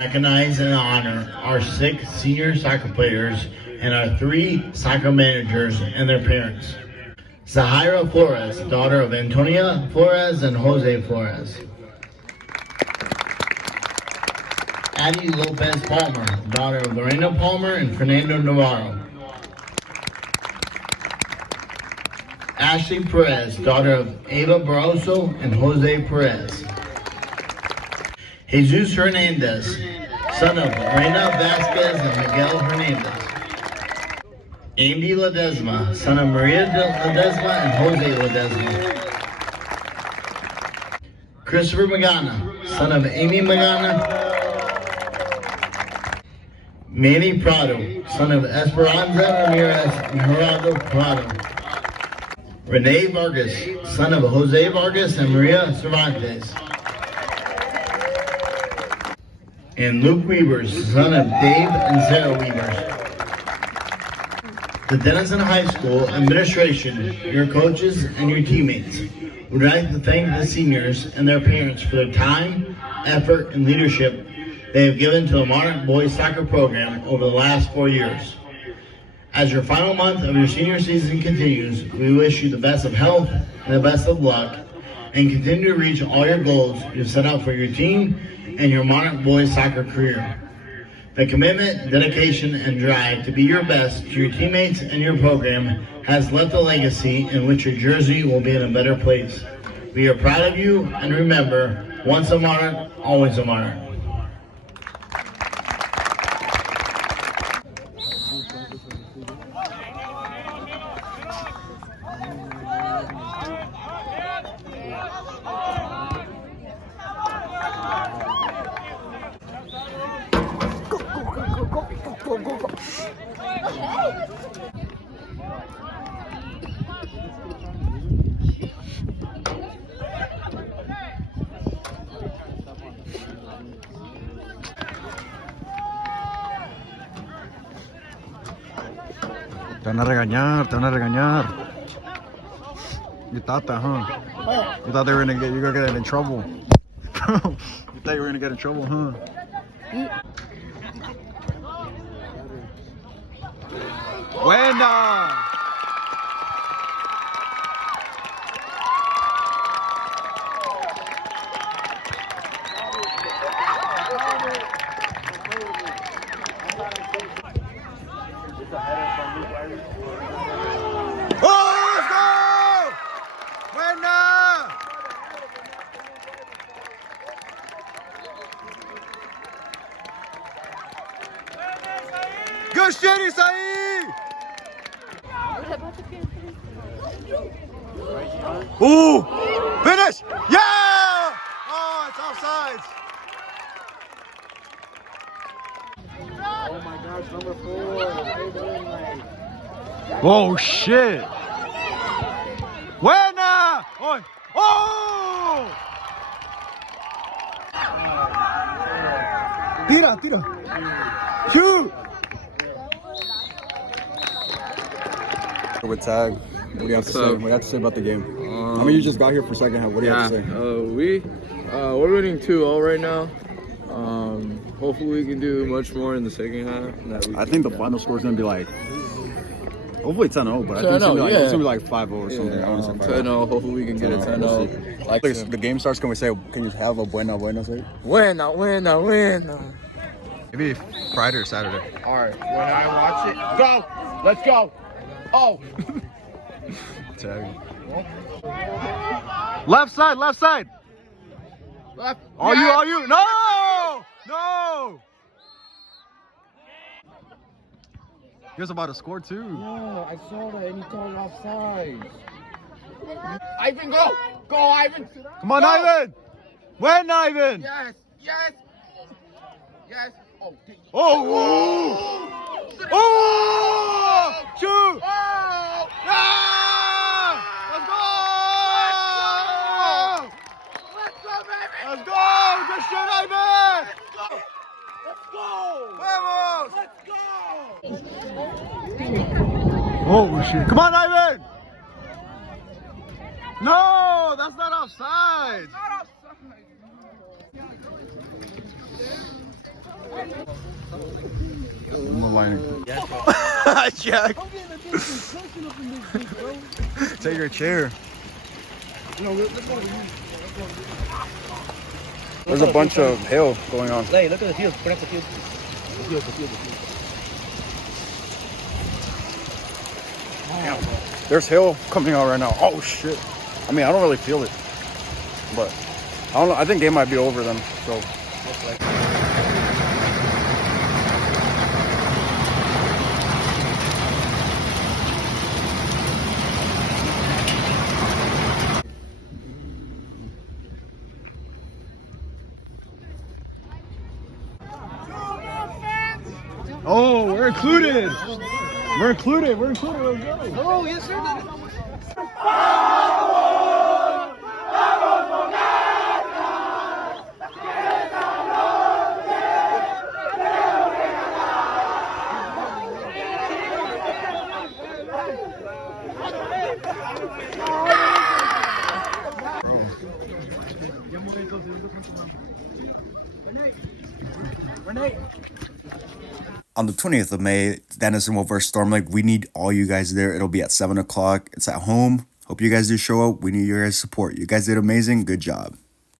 Recognize and honor our 6 senior soccer players and our 3 soccer managers and their parents. Zahira Flores, daughter of Antonia Flores and Jose Flores. Addie Lopez Palmer, daughter of Lorena Palmer and Fernando Navarro. Ashley Perez, daughter of Ava Barroso and Jose Perez. Jesus Hernandez, son of Reina Vasquez and Miguel Hernandez. Andy Ledesma, son of Maria Ledesma and Jose Ledesma. Christopher Magana, son of Amy Magana. Manny Prado, son of Esperanza Ramirez and Gerardo Prado. Rene Vargas, son of Jose Vargas and Maria Cervantes. And Luke Weavers, son of Dave and Sarah Weavers. The Denison High School administration, your coaches, and your teammates would like to thank the seniors and their parents for their time, effort, and leadership they have given to the Monarch Boys Soccer program over the last 4 years. As your final month of your senior season continues, we wish you the best of health and the best of luck, and continue to reach all your goals you've set out for your team and your Monarch Boys Soccer career. The commitment, dedication, and drive to be your best to your teammates and your program has left a legacy in which your jersey will be in a better place. We are proud of you, and remember, once a Monarch, always a Monarch. Te van a regañar, te van a regañar. You thought that, huh? You thought you were gonna get in trouble. You thought you were gonna get in trouble, huh? Buena! Good shit, Isai! Ooh! Finish! Yeah! Oh, it's offsides! Oh my gosh, number 4. Oh shit! Buena! Oh! Oh! Tira, tira! Shoot! With tag, what do you have to say? What do you have to say about the game? I mean, you just got here for second half. What do you have to say? We're winning 2-0 right now. Hopefully we can do much more in the second half. I think the final score is gonna be like, hopefully 10-0, but I think it's gonna be like 5-0 or something. Yeah, I want to say 10-0. Hopefully we can get it 10-0. Like the game starts, can you have a buena say? Buena. Maybe Friday or Saturday. All right, when I watch it, go. Let's go. Oh. Tag. Left side. Left. Are you? No! He was about to score too. Yeah, I saw that, and he called offside. Ivan, go! Go, Ivan! Come on, go. Ivan! When, Ivan? Yes! Oh! Shoot! Oh! Yeah! Let's go! Let's go, baby! Let's go! Good shit, Ivan! Let's go! Vamos! Let's go! Oh shit! Come on, Ivan! No, that's not offside. Not offside. I'm aligning. Jack. Take your chair. There's a bunch of hail going on. Hey, look at the field. Put up the field. The field. There's hail coming out right now. Oh shit. I mean, I don't really feel it, but I don't know. I think they might be over them. So. Oh, we're included. We're included. Let's go. Oh, yes, sir. On the 20th of May, Denison will versus Storm Lake. We need all you guys there. It'll be at 7 o'clock. It's at home. Hope you guys do show up. We need your guys' support. You guys did amazing. Good job.